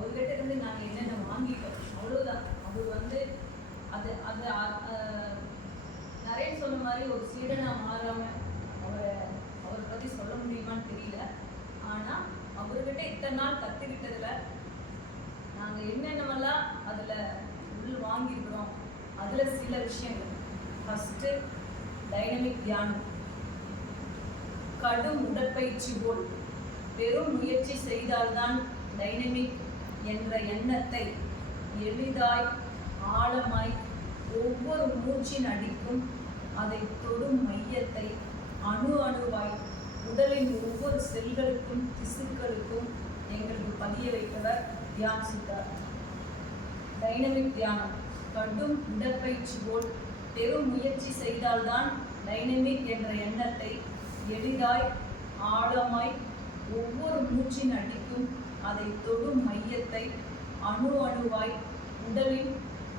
அவர்கிட்ட இருந்து நாங்கள் என்னென்ன வாங்கிட்டோம் அவ்வளோதான். அவர் அது அது நிறைய சொன்ன மாதிரி ஒரு சீடனா மாறாமல் அவரை பற்றி சொல்ல முடியுமான்னு தெரியல. ஆனால் அவர்கிட்ட இத்தனை நாள் கற்றுக்கிட்டதுல நாங்கள் என்னென்னவெல்லாம் அதில் உள் வாங்கியிருக்கிறோம். அதில் சில விஷயங்கள். ஃபஸ்ட்டு டைனமிக் தியானம். கடும் உடற்பயிற்சி போல் பெரும் முயற்சி செய்தால்தான் டைனமிக் என்ற எண்ணத்தை எளிதாய் ஆழமாய் ஒவ்வொரு மூச்சின் அடிக்கும் அதை தொடும் மையத்தை அணு அணுவாய் உடலின் ஒவ்வொரு செல்களுக்கும் திசுக்களுக்கும் எங்களுக்கு பதிய வைத்தவர் தியான் சித்தார். டைனமிக் தியானம். கடும் உடற்பயிற்சி போல் பெரும் முயற்சி செய்தால்தான் டைனமிக் என்ற எண்ணத்தை எளிதாய் ஆழமாய் ஒவ்வொரு மூச்சின் அடிக்கும் அதை தொடும் மையத்தை அணு அணுவாய் உடலின்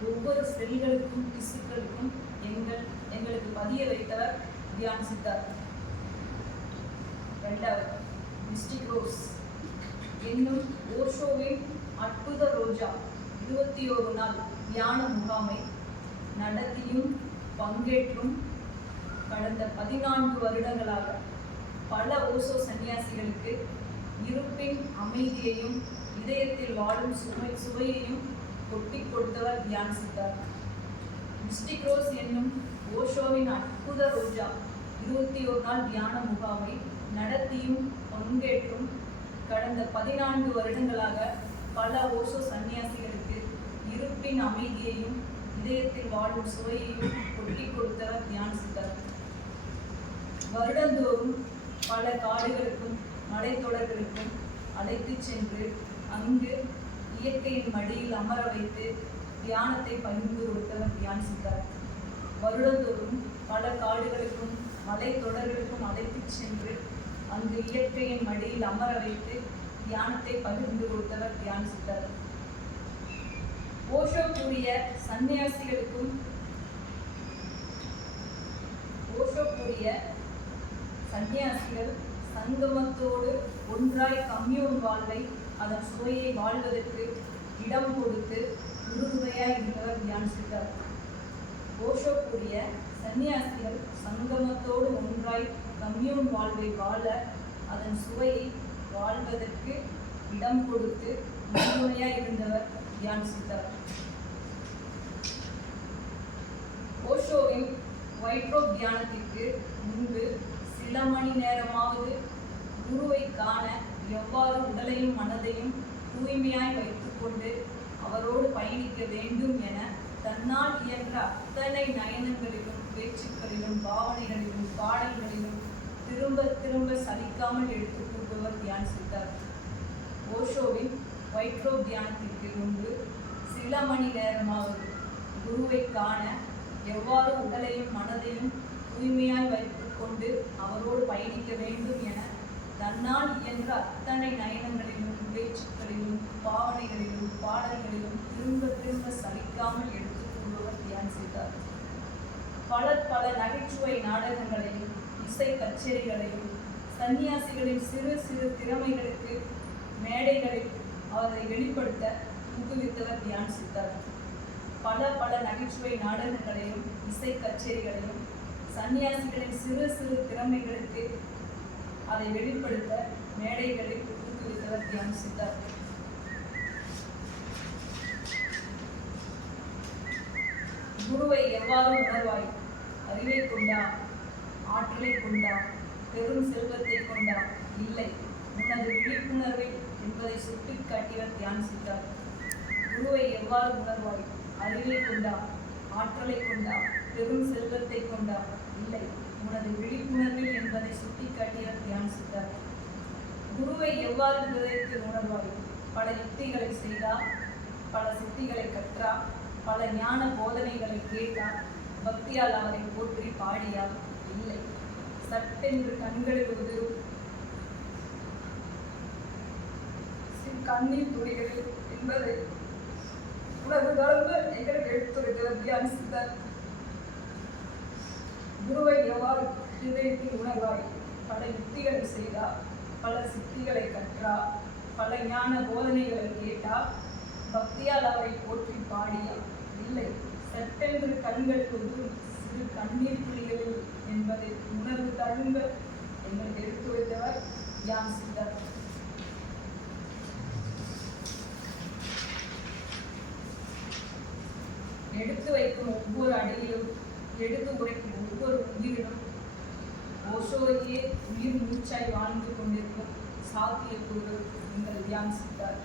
ஒவ்வொரு செல்களுக்கும் திசுக்களுக்கும் எங்களுக்கு பதிய வைத்தவர் தியான் சித்தார். இரண்டாவது, மிஸ்டிக் ரோஸ் என்னும் ஓஷோவின் அற்புத ரோஜா 21 நாள் தியான முகாமை நடத்தியும் பங்கேற்றும் கடந்த 14 வருடங்களாக பல ஓஷோ சன்னியாசிகளுக்கு இருப்பின் அமைதியையும் இதயத்தில் வாழும் சுவையையும் கொட்டி கொடுத்தவர் தியான் சித்தார். மிஸ்டிக் ரோஸ் என்னும் ஓஷோவின் அற்புத ரோஜா 21 நாள் தியான முகாமை நடத்தியும் பங்கேற்றும் கடந்த 14 வருடங்களாக பல ஓஷோ சன்னியாசிகளுக்கு இருப்பின் அமைதியையும் இதயத்தில் வாழும் சுவையையும் கொட்டி கொடுத்தவர் தியான் சித்தார். வருடந்தோறும் பல காடுகளுக்கும் மலைத்தொடர்களுக்கும் அழைத்து சென்று அங்கு இயற்கையின் மடியில் அமர வைத்து தியானத்தை பகிர்ந்து கொடுத்தவர் தியான் சித்தார். வருடந்தோறும் பல காடுகளுக்கும் மலைத்தொடர்களுக்கும் அழைத்து சென்று அங்கு இயற்கையின் மடியில் அமர வைத்து தியானத்தை பகிர்ந்து கொடுத்தவர் தியான் சித்தார். ஓஷோ கூறிய சன்னியாசிகள் சங்கமத்தோடு ஒன்றாய் கம்யூன் வாழ்வை அதன் சுவையை வாழ்வதற்கு இடம் கொடுத்து உறுதுணையாய் இருந்தவர் தியான் சித்தார். ஓஷோ கூறிய சன்னியாசிகள் சங்கமத்தோடு ஒன்றாய் கம்யூன் வாழ்வை வாழ அதன் சுவையை வாழ்வதற்கு இடம் கொடுத்து உறுதுணையாய் இருந்தவர் தியான் சித்தார். ஓஷோவின் ஒயிட் ரோப் தியானத்திற்கு முன்பு சில மணி நேரமாவது குருவை காண எவ்வாறு உடலையும் மனதையும் தூய்மையாய் வைத்துக்கொண்டு அவரோடு பயணிக்க வேண்டும் என தன்னால் இயன்ற அத்தனை நயனங்களிலும் பேச்சுக்களிலும் பாவனைகளிலும் பாடல்களிலும் திரும்ப திரும்ப சலிக்காமல் எடுத்து கூறுபவர் தியான் சித்தார். ஓஷோவின் ஒயிட் ரோப் தியானத்திற்கு முன்பு சில மணி நேரமாவது குருவை காண எவ்வாறு உடலையும் மனதையும் தூய்மையாய் வைத்துக்கொண்டு அவரோடு பயணிக்க வேண்டும் என தன்னால் இயன்ற அத்தனை நயனங்களிலும் பேச்சுக்களிலும் பாவனைகளிலும் பாடல்களிலும் திரும்ப திரும்ப சலிக்காமல் எடுத்து கூறுபவர் தியான் சித்தார். பல நகைச்சுவை நாடகங்களையும் இசை கச்சேரிகளையும் சன்னியாசிகளின் சிறு சிறு திறமைகளுக்கு மேடைகளில் அவரை வெளிப்படுத்த ஊக்குவித்தவர் தியான் சித்தார். பல நகைச்சுவை நாடகங்களையும் இசை கச்சேரிகளையும் சன்னியாசிகளின் சிறு சிறு திறமைகளுக்கு அதை வெளிப்படுத்த மேடைகளில் ஊக்குவித்தவர் தியான் சித்தார். குருவை எவ்வாறு உணர்வாய்? அறிவை கொண்டா, ஆற்றலை கொண்டா, பெரும் செல்வத்தை கொண்டா? இல்லை, உனது விழிப்புணர்வை என்பதை சுட்டி காட்டியவர் தியான் சித்தார். குருவை எவ்வாறு உணர்வாய்? அறிவை கொண்டா, ஆற்றலை கொண்டா, பெரும் செல்வத்தை கொண்டா? இல்லை, உனது விழிப்புணர்வில் என்பதை சுட்டி காட்டியவர் தியான் சித்தார். குருவை எவ்வாறு ஹிருதயத்தில் உணர்வாய்? பல யுக்திகளை செய்தா, பல சித்திகளை கற்றா, பல ஞான போதனைகளை கேட்டா, பக்தியால் அவரை போற்றி பாடியா? இல்லை, சட்டென்று கண்களில் உதிரும் கண்ணீர் துளிகளில் என்பதை உணர்வு கலந்து எங்களுக்கு எடுத்துரைத்தவர் தியான் சித்தார். குருவை எவ்வாறு ஹிருதயத்தில் உணர்வாய்? பல யுக்திகளை செய்தா, பல சித்திகளை கற்றா, பல ஞான போதனைகளை கேட்டால் பக்தியால் அவரை போற்றி பாடியா? இல்லை, சட்டென்று கண்கள் ஒதும் சிறு கண்ணீர் துளிகளில் என்பதை உணர்வு தழும்ப எங்களுக்கு எடுத்துரைத்தவர் யான் சித்தர். எடுத்து வைக்கும் ஒவ்வொரு அடியிலும், எடுத்து உரைக்கும் ஒவ்வொரு உயிரிலும் ஓஷோயே உயிர் மூச்சாய் வாழ்ந்து கொண்டிருக்கும் சாத்தியக்கூறு எங்கள் யான் சித்தார்.